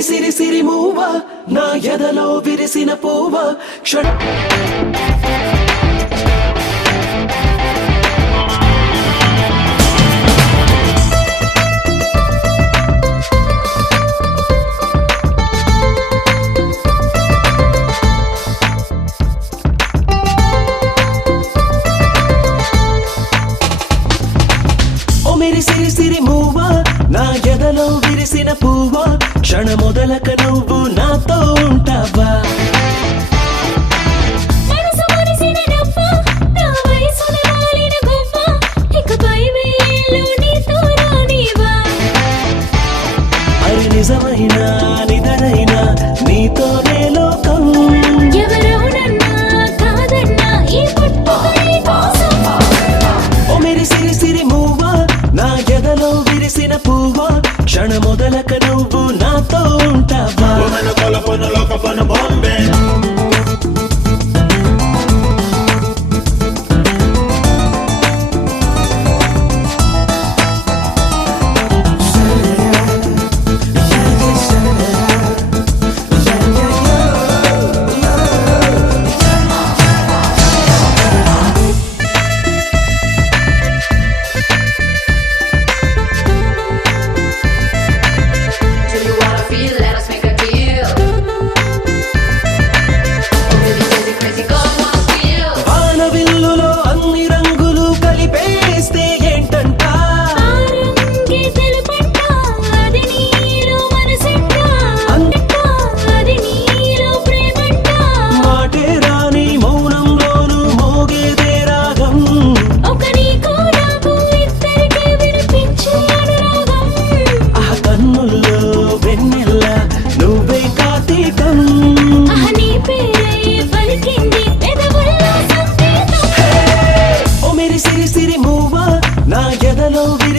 సిరి సిరి మూవ నా ఎదలో విరిసిన పూవ సిరి సిరి మూవ నా ఎదలో విరిసిన పువ్వ క్షణ మొదలక నువ్వు నాతో ఉంటావా అరే నిజమైన నిదరైన నీతోనే లోకం ఓ మేరీ సిరి సిరి మూవ నా ఎదలో విరిసిన పువ్వ క్షణ మొదలక నువ్వు నాతో ఉంటావా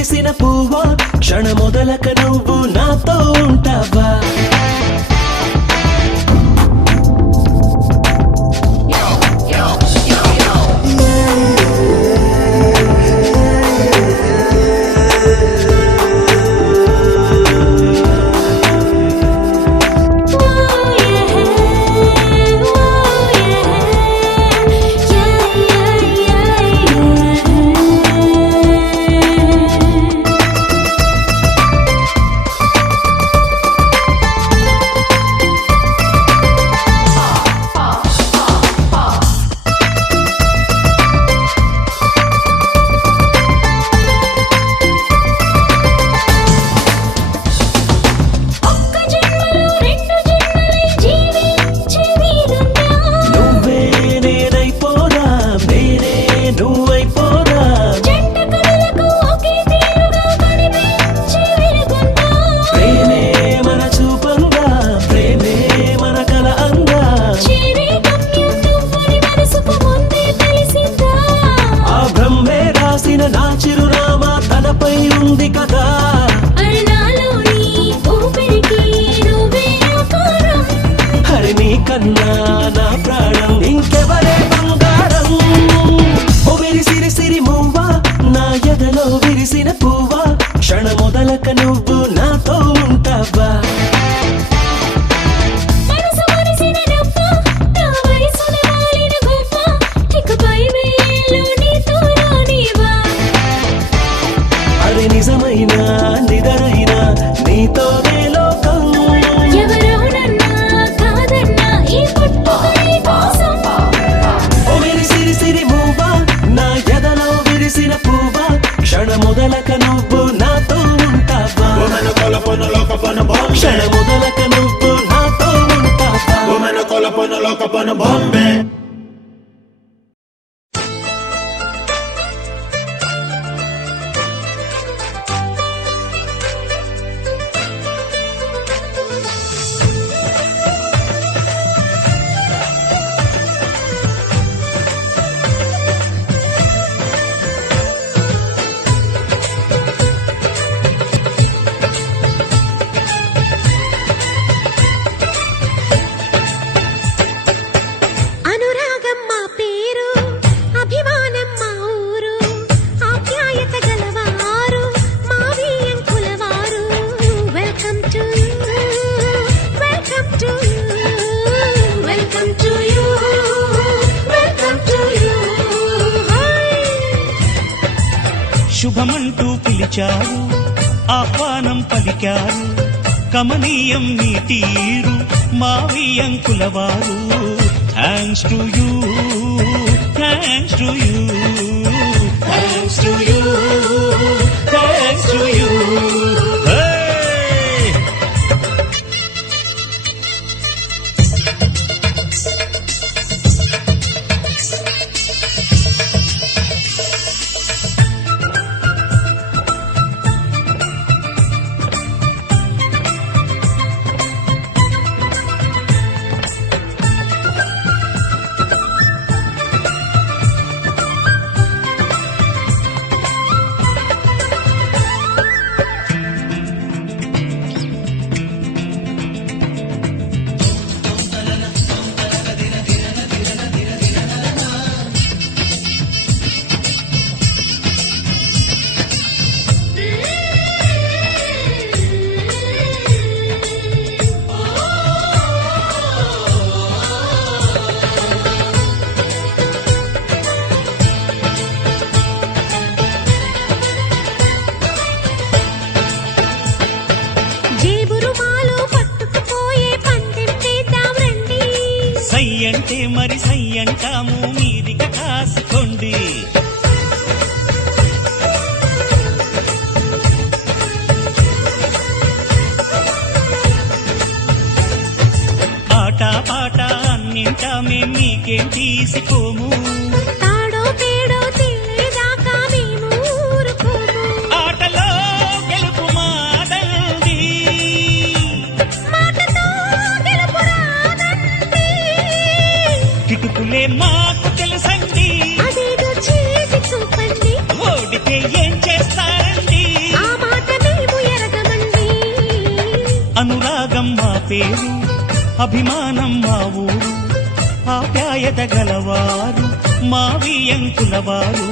విరిసిన పువ్వ క్షణ మొదలక నువ్వు నాతో ఉంటావా నా చిరునామా తనపై ఉంది కదా హరి నీ కన్నా నా ప్రాణం ఇంకెవరే బంగారం ఓ మేరీ సిరి సిరి మూవ నా ఎదలో విరిసిన పువ్వ క్షణ మొదలక నువ్వు నాతో ఉంటావా నిజమైన నిదరైన నీతోనే లోకం ఓ మేరీ సిరి సిరి మూవ నా ఎదలో విరిసిన పువ్వ క్షణ మొదలక నువ్వు నాతో ఉంటావా క్షణ మొదలక నువ్వు నాతో ఉంటావా శుభమంటూ పిలిచారు, ఆహ్వానం పలికారు. కమనీయం నీ తీరు మావియంకుల వారు. Thanks to you, thanks to you, thanks to you, thanks to you. సయ్యంటే మరి సయ్యంటాము, మీదిక కాసుకోండి. ఆట పాట అన్నింటా మేం మీకేం తీసుకోము. తాడో పేడో తెలియదాకా మేము ఊరుకోము. ఆటలో గెలుపు మాదండి, మాటతో గెలుపు రాదండి. కిటుకులే మాకు తెలుసండి, అదేదో చేసి చూపండి. ఓడితే ఏం చేస్తారండి? ఆ మాట మేము ఎరగమండి. అనురాగం మా పేరు, అభిమానం మా ఊరు. ఆప్యాయత గలవారు మావియంకుల వారు.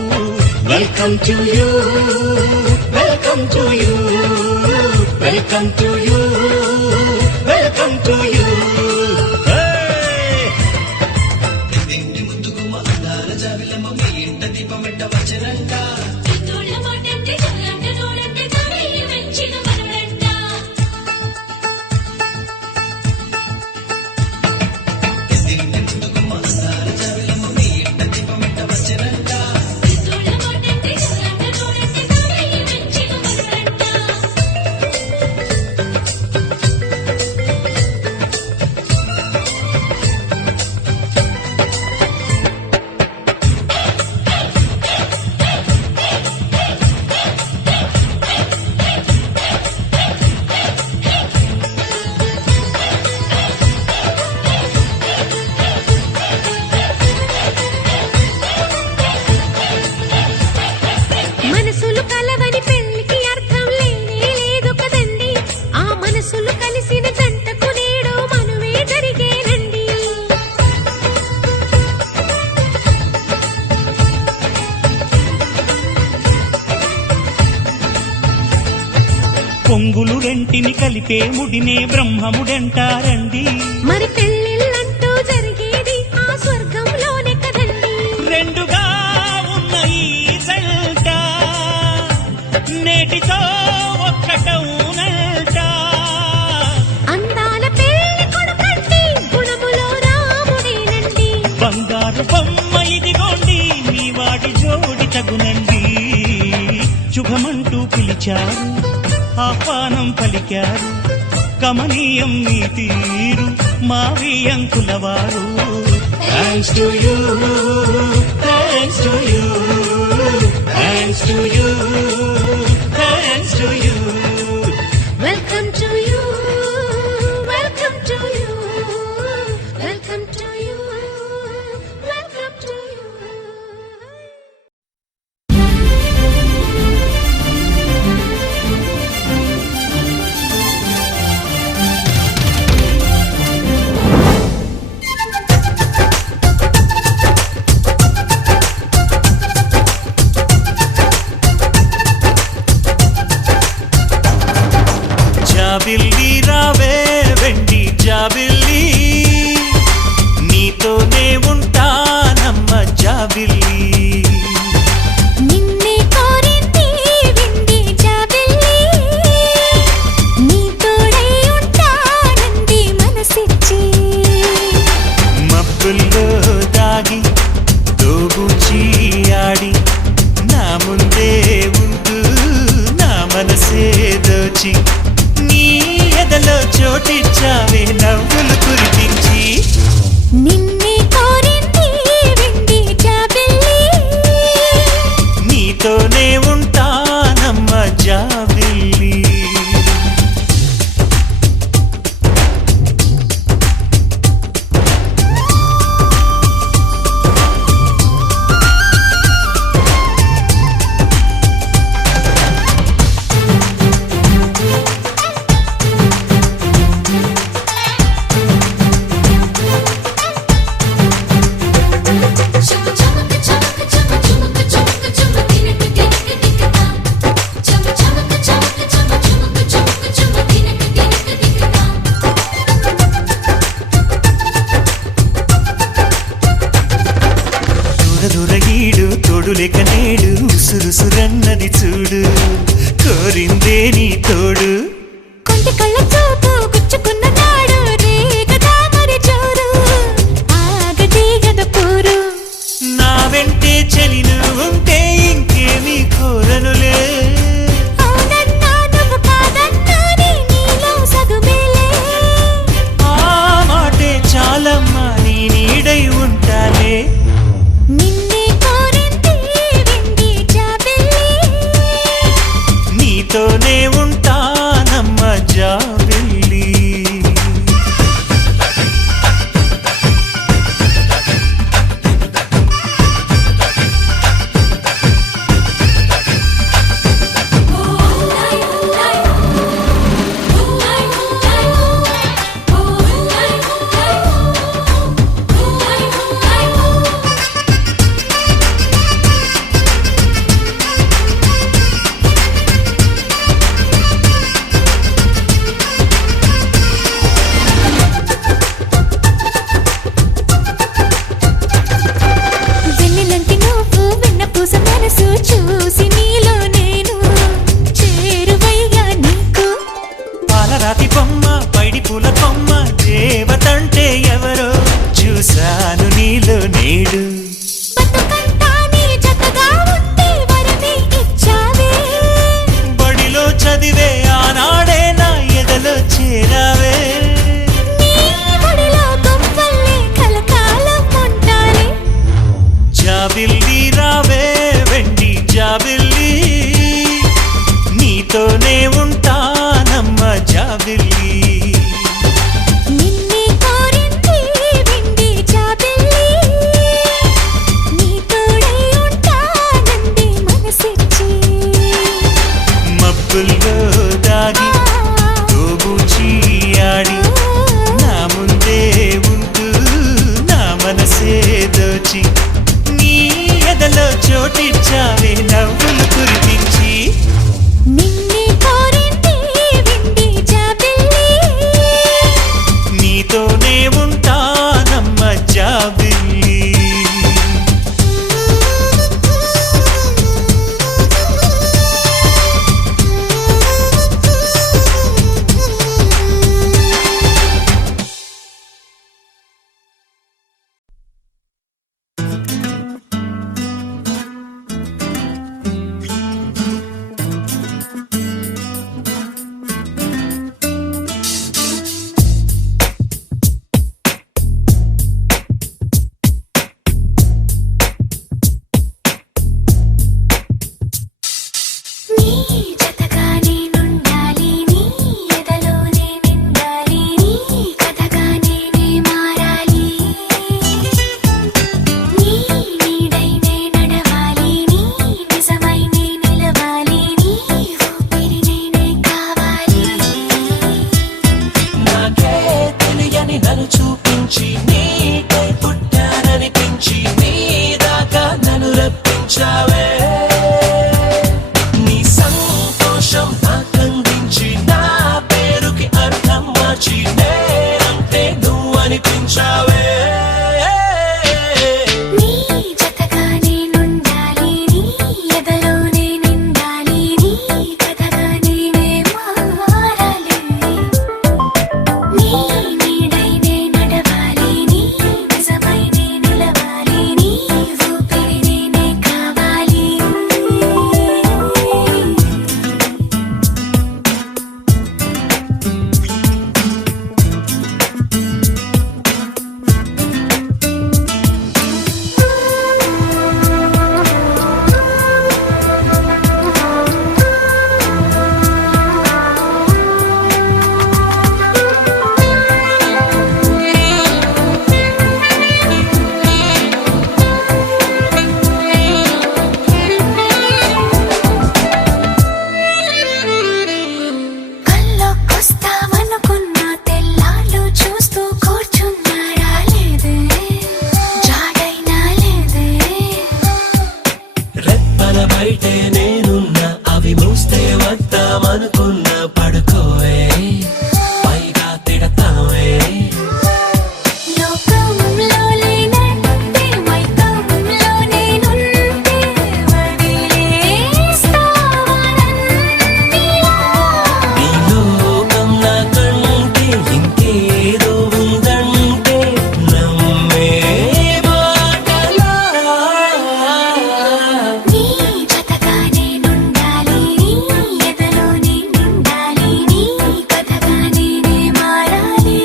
Welcome to you, welcome to you, welcome to you, welcome to you. తోళ్ళ మాటంటే తోలంటే తోడంటే తానే మెచ్చిన మనవడంట. తోళ్ళ మాటంటే తోలంటే తోడంటే తానే మెచ్చిన మనవడంట. మనసులు కలవని పెళ్లికి అర్థం లేనే లేదు కదండి. ఆ మనసులు కలిసిన జంటకు నేడు మనువే జరిగేనండి. పొంగులు రెంటిని కలిపే ముడినే బ్రహ్మముడంటారండి. మరి పెళ్ళిళ్ళంటూ జరిగేది ఆ స్వర్గంలోనే కదండి. రెండుగా ఉన్న ఈ జంట నేటితో ఒక్కటవునంట. అందాల పెళ్లి కొడుకండి, గుణములో రాముడేనండి. బంగారు బొమ్మ ఇదిగోండి, మీ వాడి జోడి తగునండి. శుభమంటూ పిలిచారు, ఆహ్వానం పలికారు. కమనీయం నీ తీరు మావియంకుల వారు. Thanks to you, thanks to you, thanks to you, thanks to you. Welcome to you, welcome to you, welcome to you, welcome to you. దోబూచి ఆడి నా ముందే ఉంటూ నా మనసే దోచి నీ ఎదలో చోటిచ్చావే నవ్వులు కురిపించి నిన్నే కోరింది వెండి జాబిల్లి నీతోనే ఉంటానమ్మ జాబిల్లి దూరదూరగీడు తోడులేక నేడు ఉసురుసురన్నది చూడు కోరిందే నీ తోడు కొంటి కళ్ళ చూపు గుచ్చుకున్న నాడు రేగదా మరి జోరు ఆగది గద పోరు నా వెంటే చెలిను ఉంటే ఇంకేమీ కోరనులే అవునన్నా నువ్వు కాదన్నా నీలో సగుమేలే ఆ మాటే చాలమ్మా నీ నీడై ఉంటాలే నిన్నే కోరింది వెండి జాబిల్లి నీతోనే ఉంటానమ్మ జాబిల్లి వెన్నెలంటి నువ్వు వెన్నపూస మనసు చూసి నీలో నేను చేరువయ్యా నీకు పాలరాతి బొమ్మ పైడి పూల కొమ్మ దేవతంటే ఎవరో చూశాను నీలో నేడు బతుకంతా నీ జతగా ఉంటే వరమే ఇచ్చావే బడిలో చదివే ఆనాడే నా ఎదలో చేరావే నీ ఒడిలో గువ్వల్లే కలకాలం ఉంటాలే జాబిల్లి రావే వెండి జాబిల్లి నీతోనే ఉంటానమ్మ జాబిల్లి నిన్నే కోరింది వెండి జాబిల్లి నీ తోడై ఉంటానంది మనసిచ్చి మబ్బుల్లో దాగి దోబూచి ఆడి నా ముందే ఉంటూ నా మనసే దోచి నీ ఎదలో చోటిచ్చావే నవ్వులు కురిపించి నిన్నే కోరింది వెండి జాబిల్లి నీతోనే ఉంటానమ్మ జాబిల్లి బయటే నేనున్నా అవి మూస్తే వద్దామనుకున్నా పడుకోవే పైగా తిడతావే లోకంలో లేనంటే మైకంలో నేనుంటే వదిలేస్తావా నన్నిలా? ఈ లోకం నాకంటే ఇంకేదో ఉందంటే నమ్మే మాటలా నీ జతగా నేనుండాలి, నీ ఎదలో నేనుండాలి, నీ కథగా నేనే మారాలి.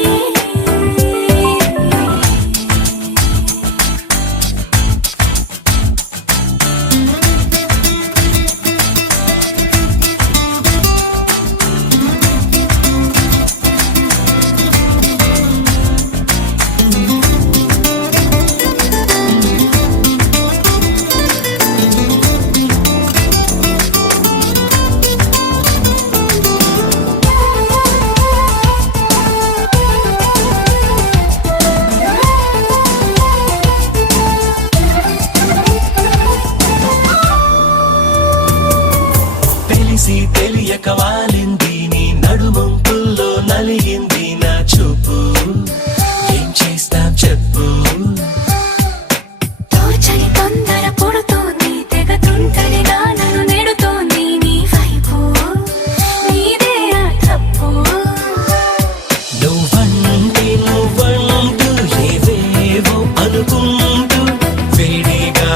తెలిసి తెలియక వాలింది నీ నడుమంపుల్లో నలిగింది నా చూపు ఏం చేస్తాం చెప్పు తోచని తొందర పుడుతోంది, తెగ తుంటరిగా నన్ను నెడుతోంది నీ వైపు. నీదే ఆ తప్పు. నువ్వంటూ ఏవేవో అనుకుంటూ వేడిగా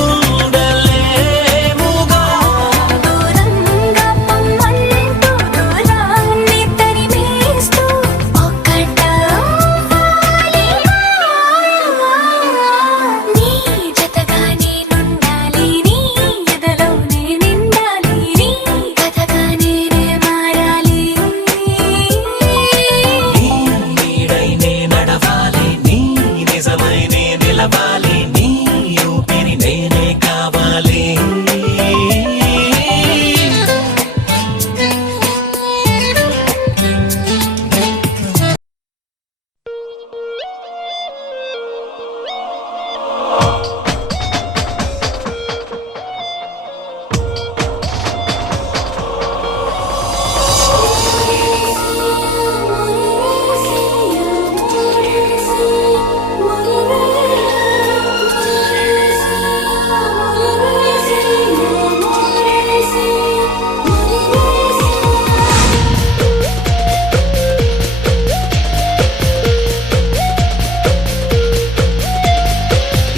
ఉండలేముగా దూరంగా పొమ్మంటూ దూరాన్ని తరిమేస్తూ ఒక్కటవ్వాలిగా. నీ జతగా నేనుండాలి, నీ ఎదలో నేనుండాలి, నీ కథగా నేనే మారాలి. నీ నీడై నే నడవాలి నీ నిజమై నే నిలవాలి నీ ఊపిరి నేనే కావాలి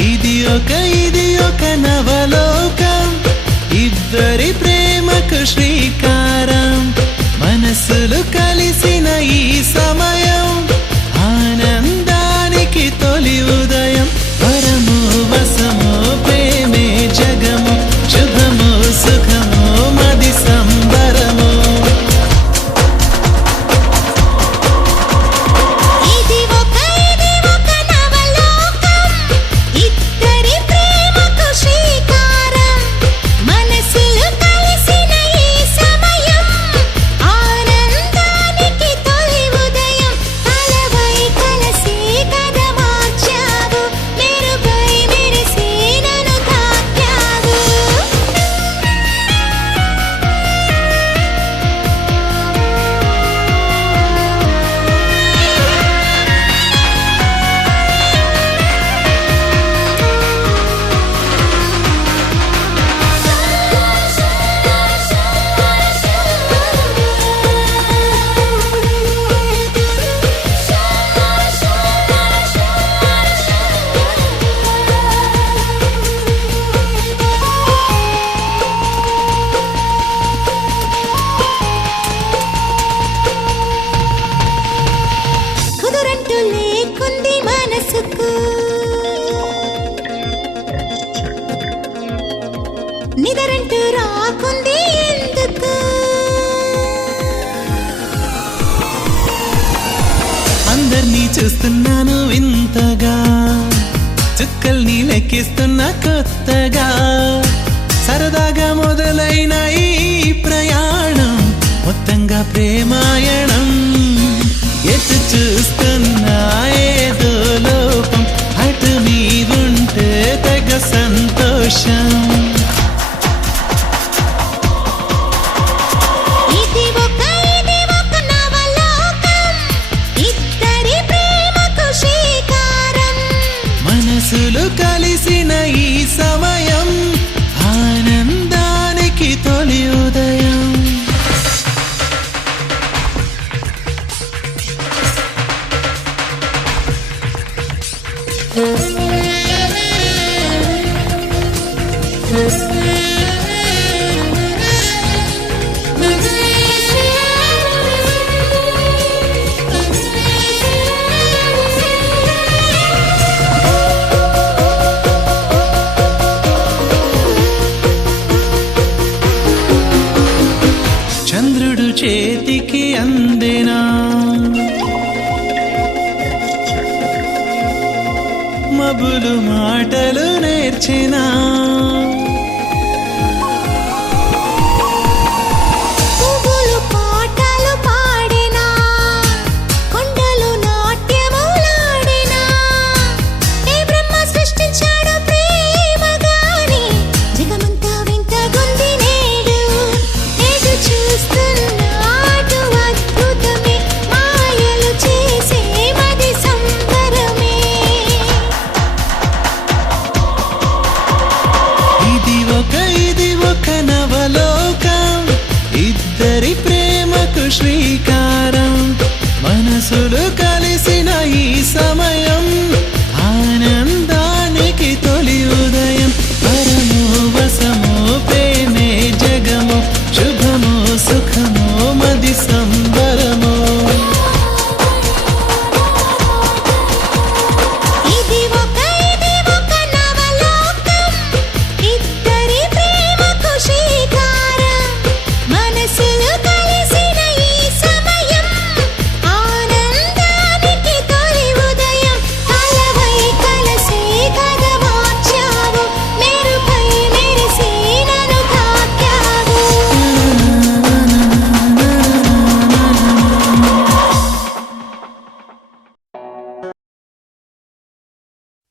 ఇది ఒక నవలోకం ఇద్దరి ప్రేమకు శ్రీకారం మనసులు కలిసిన ఈ సమయం ఆనందానికి తొలి ఉదయం వరము వసము ప్రేమే జగము శుభము సుఖము మది సంబరము ఇది ఒక నవలోకం ఇద్దరి ప్రేమకు శ్రీకారం మనసులు కలిసిన ఈ సమయం ఆనందానికి తొలి ఉదయం కలవై కలసి కథ మార్చావు మెరుగై మెరిసి నన్ను తాకావు. కుదురంటూ లేకుంది మనసుకు నిదరంటూ రాకుంది ఎందుకు అందర్నీ చూస్తున్నాను వింతగా చుక్కల్ని లెక్కిస్తున్నా కొత్తగా సరదాగా మొదలైన ఈ ప్రయాణం మొత్తంగా ప్రేమాయణం ఎటు చూస్తున్నా ఏదో లోపం అటు మీరుంటే తెగ సంతోషం చంద్రుడు చేతికి అందేనా మబ్బులు మాటలు నేర్చినా పువ్వులు పాటలు పాడినా కొండలు నాట్యములాడినా ఏ బ్రహ్మ సృష్టించాడు ప్రేమగాని జగమంతా వింతగుంది నేడు ఎటు చూస్తున్నాడు అద్భుతమే మాయలు చేసే మది సంబరమే ఇది ఒక నవలోకం ఇద్దరి ప్రేమకు శ్రీకారం మనసులు కలిసిన ఈ సమయం ఆనందానికి తొలి ఉదయం పరమో వసమో ప్రేమే జగమో శుభమో సుఖమో మది సంబరమో ఇది ఒక నవలోకం ఇద్దరి ప్రేమకు శ్రీకారం మనసులు కలిసిన ఈ సమయం ఆనందానికి తొలి ఉదయం కలవై కలసే కథ మార్చావు మెరుపై మెరిసి నన్ను తాకావు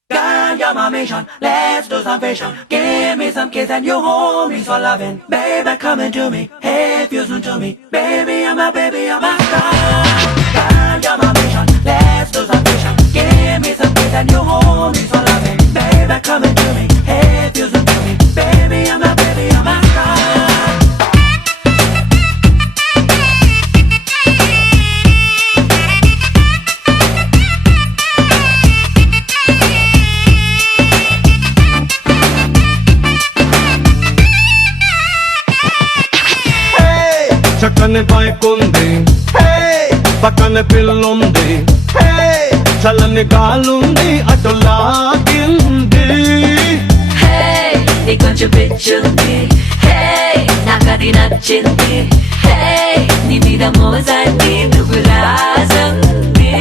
Ganja my mission, let's do some vision. Give me some kiss and you hold me so loving. Baby, come into me, hey, fusion to me. Baby, I'm a star. Ganja my mission, let's do some vision. Give me some kiss and you hold me so loving. Baby, come into me, hey, fusion to me. Baby, I'm a star. చక్కని బైకుంది హే పక్కన పిల్లుంది హే చల్లని గాలుంది అటు లాగింది Hey, నీ కొంచెం పిచ్చుంది Hey, నాకది నచ్చింది Hey, నీ మీద మోజంది నువ్వు రాజంది